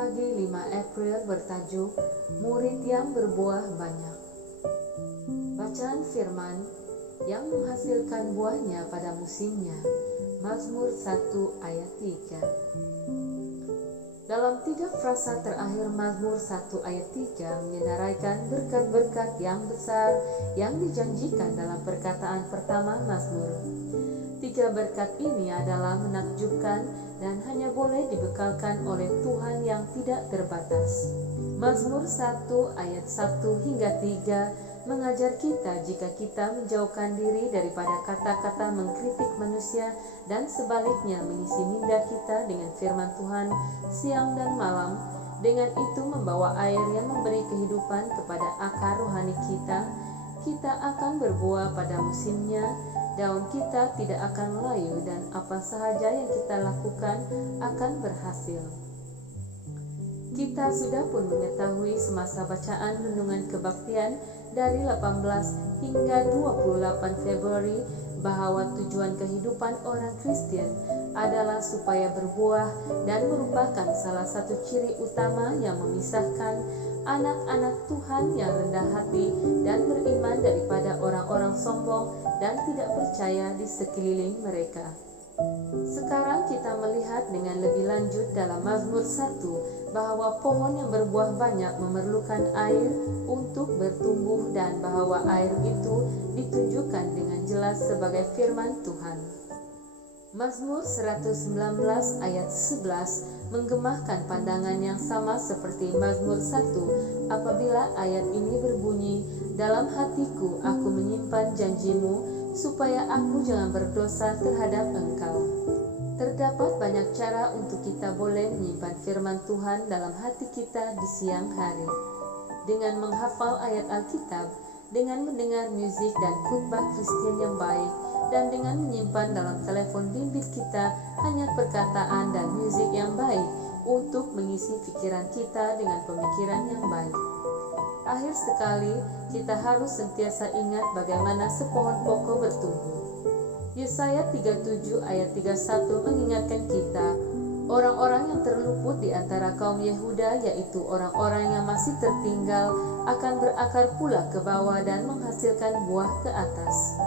pagi 5 April bertajuk Murid yang berbuah banyak. Bacaan firman yang menghasilkan buahnya pada musimnya, Mazmur 1 ayat 3. Dalam 3 frasa terakhir Mazmur 1 ayat 3 menyenaraikan berkat-berkat yang besar yang dijanjikan dalam perkataan pertama Mazmur. 3 berkat ini adalah menakjubkan dan hanya boleh dibekalkan oleh Tuhan yang tidak terbatas. Mazmur 1 ayat 1 hingga 3 mengajar kita jika kita menjauhkan diri daripada kata-kata mengkritik manusia dan sebaliknya mengisi minda kita dengan firman Tuhan siang dan malam, dengan itu membawa air yang memberi kehidupan kepada akar rohani kita, kita akan berbuah pada musimnya, daun kita tidak akan layu dan apa sahaja yang kita lakukan akan berhasil. Kita sudah pun mengetahui semasa bacaan renungan kebaktian dari 18 hingga 28 Februari bahwa tujuan kehidupan orang Kristen adalah supaya berbuah dan merupakan salah satu ciri utama yang memisahkan anak-anak Tuhan yang rendah hati dan beriman daripada orang-orang sombong dan tidak percaya di sekeliling mereka. Sekarang kita melihat dengan lebih lanjut dalam Mazmur 1 bahwa pohon yang berbuah banyak memerlukan air untuk bertumbuh dan bahwa air itu ditunjukkan dengan jelas sebagai firman Tuhan. Mazmur 119 ayat 11 menggemahkan pandangan yang sama seperti Mazmur 1 apabila ayat ini berbunyi, "Dalam hatiku aku menyimpan janjimu supaya aku jangan berdosa terhadap Engkau." Terdapat banyak cara untuk kita boleh menyimpan firman Tuhan dalam hati kita di siang hari. Dengan menghafal ayat Alkitab, dengan mendengar musik dan khutbah Kristen yang baik, dan dengan menyimpan dalam telepon bimbit kita hanya perkataan dan musik yang baik untuk mengisi pikiran kita dengan pemikiran yang baik. Akhir sekali, kita harus sentiasa ingat bagaimana sepohon pokok bertumbuh. Yesaya 37 ayat 31 mengingatkan kita, orang-orang yang terluput di antara kaum Yehuda, yaitu orang-orang yang masih tertinggal, akan berakar pula ke bawah dan menghasilkan buah ke atas.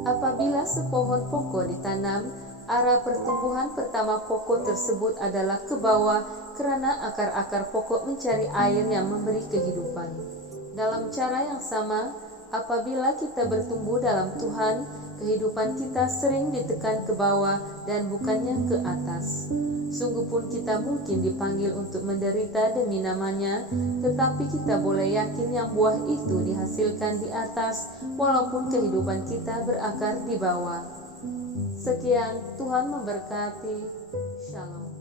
Apabila sepohon pokok ditanam, arah pertumbuhan pertama pokok tersebut adalah ke bawah karena akar-akar pokok mencari air yang memberi kehidupan. Dalam cara yang sama, apabila kita bertumbuh dalam Tuhan, kehidupan kita sering ditekan ke bawah dan bukannya ke atas. Sungguh pun kita mungkin dipanggil untuk menderita demi namanya, tetapi kita boleh yakin yang buah itu dihasilkan di atas, walaupun kehidupan kita berakar di bawah. Sekian, Tuhan memberkati. Shalom.